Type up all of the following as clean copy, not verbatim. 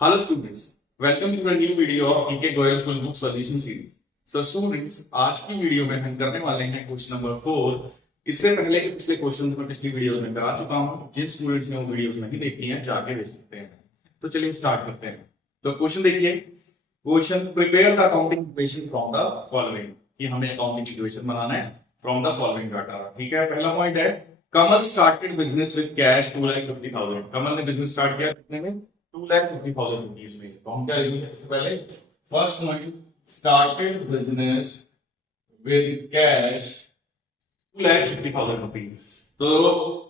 Hello students, welcome to a new video of DK Goyal Full Book Solution Series. So students, आज की video में हम करने वाले हैं क्वेश्चन नंबर 4। इससे पहले के पिछले क्वेश्चंस में पिछली वीडियो में करा चुका हूं। जिन स्टूडेंट्स ने वो वीडियोस नहीं देखी हैं जाके देख सकते हैं। तो चलिए स्टार्ट करते हैं। तो क्वेश्चन देखिए, question prepare the accounting equation from the following, कि हमें अकाउंटिंग इक्वेशन बनाना है फ्रॉम द फॉलोइंग डाटा। ठीक है, पहला पॉइंट है कमल स्टार्टेड बिजनेस विद कैश 2,50,000। कमल ने बिजनेस स्टार्ट किया कितने में? 2,50,000 रुपीज में। तो हम क्या लिखेंगे सबसे पहले? First point, started business with cash 2,50,000 rupees. तो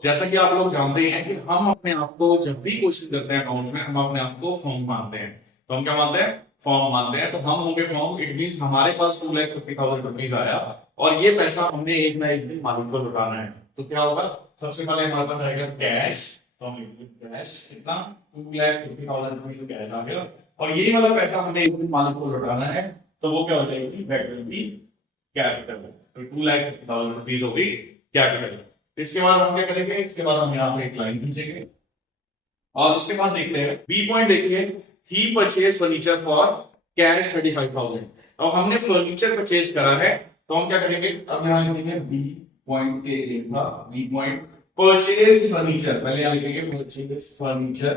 जैसा कि आप लोग जानते हैं कि हम अपने आप को जब भी क्वेश्चन करते हैं अकाउंट में, हम अपने आप को फॉर्म मानते हैं। तो हम क्या मानते हैं? फॉर्म मानते हैं। तो हम होंगे फॉर्म, इट मींस हमारे पास 2,50,000 रुपीज आया और ये पैसा हमने एक ना एक दिन मालिक को लौटाना है। तो क्या होगा? सबसे पहले हमारे पास आएगा कैश। तो हम कैश कितना? 2,50,000 रुपीज कैश आ गया और यही वाला पैसा हमें एक दिन मालिक को लौटाना है। तो वो क्या हो जाएगी? That will be capital. तो 2,50,000 रुपीज हो गई कैपिटल। इसके बाद हम क्या करेंगे? इसके बाद हम यहाँ पे एक लाइन खींचेंगे और उसके बाद देखते हैं बी पॉइंट। देखिए, ही परचेज फर्नीचर फॉर कैश 35,000। अब हमने फर्नीचर परचेज करा है तो हम क्या करेंगे? अब यहाँ लिखेंगे बी पॉइंट के एक था, बी पॉइंट परचेज फर्नीचर। पहले यहाँ लिखेंगे परचेज फर्नीचर।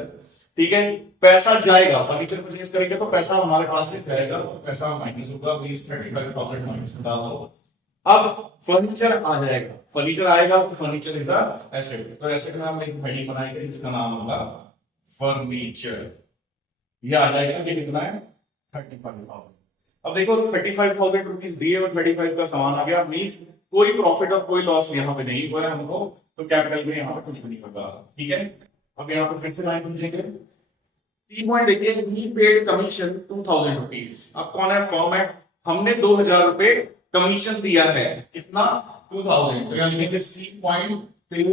ठीक है, पैसा जाएगा, फर्नीचर परचेज करेंगे तो पैसा हमारे पास से जाएगा, तो पैसा माइनस होगा, 35,000 माइनस बता दो। अब फर्नीचर आ जाएगा, फर्नीचर आएगा तो फर्नीचर इज अ एसेट। तो एसेट में हम एक हेडिंग बनाएंगे जिसका नाम होगा फर्नीचर। ये आ जाएगा, ये कितना है? 35,000। अब देखो 35,000 रुपीज दिए और 35 का सामान आ गया, मींस कोई प्रॉफिट और कोई लॉस यहाँ पे नहीं हुआ है हमको। तो कैपिटल में यहाँ पे कुछ भी नहीं होगा। ठीक है, अब यहाँ पे फिर से लाइन खींचेंगे। सी पॉइंट देखिए, ही पेड कमीशन 2,000 रुपीज। अब कौन है? फॉर्म है। हमने 2,000 रुपए कमीशन दिया है। कितना? 2,000। तो यहाँ लिखेंगे C point paid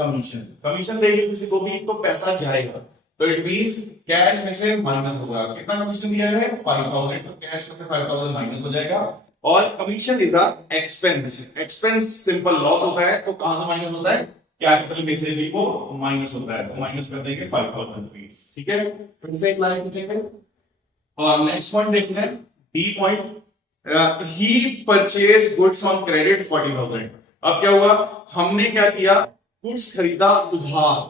commission. Commission देंगे किसी को भी तो पैसा जाएगा, तो इट मींस कैश में से माइनस होगा। कितना कमीशन दिया है? 5,000। तो कैश में से 5,000 माइनस हो जाएगा। और commission is a expense. Expense simple loss होता है, तो कहां से माइनस होता है? कैपिटल में से भी वो माइनस होता है। तो माइनस कर देंगे 5,000 रुपीज। ठीक है, फिर से एक लाइन खींचेंगे और नेक्स्ट पॉइंट देखते हैं, D point. He purchase goods on credit 40,000। अब क्या हुआ? हमने क्या किया? गुड्स खरीदा उधार।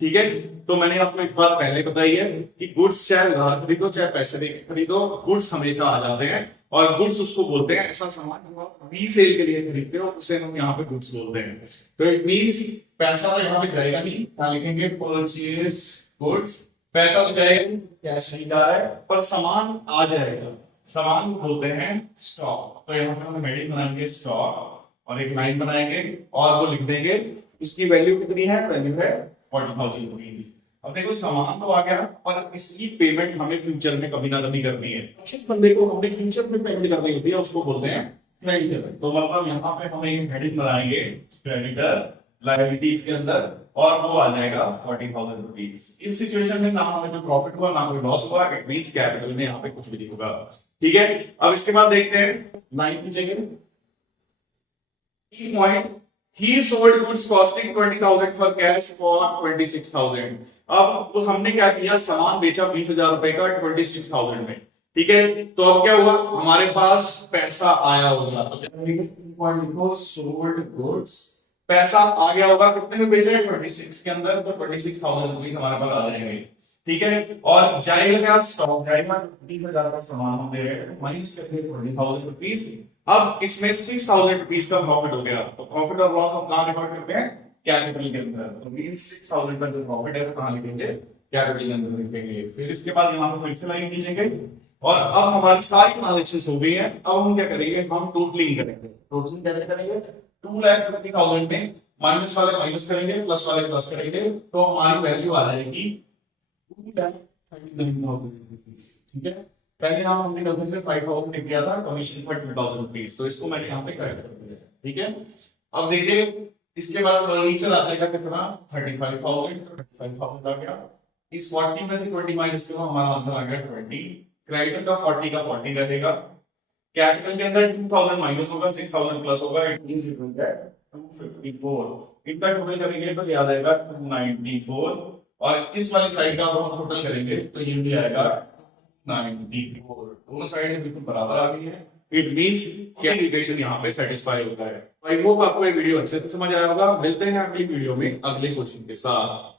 ठीक है, तो मैंने आपको एक बात पहले बताई है कि गुड्स चाहे उधार खरीदो चाहे पैसे देके खरीदो, गुड्स हमेशा आ जाते हैं। और गुड्स उसको बोलते हैं, ऐसा सामान जो आप रीसेल के लिए खरीदते हो उसे हम यहाँ पे गुड्स बोलते हैं। तो इट मींस पैसा तो यहाँ पे जाएगा नहीं, यहाँ लिखेंगे परचेज गुड्स। पैसा तो जाएगा नहीं, कैश नहीं जा रहा है, पर सामान आ जाएगा। सामान को बोलते हैं स्टॉक। तो यहाँ पे हम हेडिंग बनाएंगे स्टॉक और एक लाइन बनाएंगे और वो लिख देंगे उसकी वैल्यू कितनी है? वैल्यू है 40,000 रुपीज। अब देखो सामान तो आ गया और इसकी पेमेंट हमें फ्यूचर में कभी ना कभी करनी है। जिस बंदे को हमने फ्यूचर में पेमेंट करनी होती है उसको बोलते हैं क्रेडिटर। तो मतलब यहाँ पे हम एक हेडिंग बनाएंगे क्रेडिटर लायबिलिटीज के अंदर और वो आ जाएगा 40,000 रुपीज। इस सिचुएशन में ना हमें जो प्रॉफिट हुआ ना कोई लॉस हुआ, इट मींस कैपिटल में यहाँ पे कुछ भी नहीं होगा। ठीक है, अब इसके बाद देखते हैं लाइन खींचेंगे। Point, he sold goods costing 20,000 for cash for 26,000। अब तो हमने क्या किया? सामान बेचा 20,000 रुपए का 26,000 में। ठीक है, तो अब क्या हुआ? हमारे पास पैसा आया होगा। तो लिखो सोल्ड गुड्स, पैसा आ गया होगा। कितने में बेचा है? 26 के अंदर, तो 26,000 रुपीज हमारे पास आ जाएंगे। ठीक है, और जाएगा क्या? स्टॉक जाएगा। 20,000 का सामान हम दे रहे हैं, माइनस करके 20,000 रुपीज। अब इसमें 6,000 रुपीज का प्रॉफिट हो गया। तो प्रॉफिट और लॉस हम कहां रिकॉर्ड करते हैं? कैपिटल के अंदर। तो मींस 6,000 का जो प्रॉफिट है वो कहां लिखेंगे? कैपिटल के अंदर लिखेंगे। फिर इसके बाद यहाँ पे फिर से लाइन खींचेंगे और अब हमारी सारी ट्रांजेक्शन हो गई है। अब हम क्या करेंगे? हम टोटलिंग करेंगे। टोटलिंग कैसे करेंगे? 2,50,000 में माइनस वाले माइनस करेंगे, प्लस वाले प्लस करेंगे, तो हमारी वैल्यू आ जाएगी 2,39,000 रुपीज। ठीक है, पहले यहाँ हमने गलती से 5,000 लिख दिया था, कमीशन पर 2,000 रुपीज, तो इसको मैंने यहाँ पे करेक्ट कर दिया। ठीक है, अब देखिए इसके बाद फर्नीचर आ जाएगा कितना? 35,000। 35,000 आ गया। इस 40 में से 20 माइनस करो, हमारा आंसर आ गया 20। क्रेडिटर का 40 का 40 रहेगा। कैपिटल के अंदर 2,000 माइनस होगा, 6,000 प्लस होगा, it means it will get 254। इनका टोटल करेंगे तो याद आएगा 294। और इस वाली साइड का अगर हम टोटल करेंगे तो ये भी आएगा 94। दोनों साइड बिल्कुल बराबर आ गई है। इट मींस कि इक्वेशन यहाँ पे सेटिस्फाई होता है। आई होप आपको ये वीडियो अच्छे से समझ आया होगा। मिलते हैं अगली वीडियो में अगले क्वेश्चन के साथ।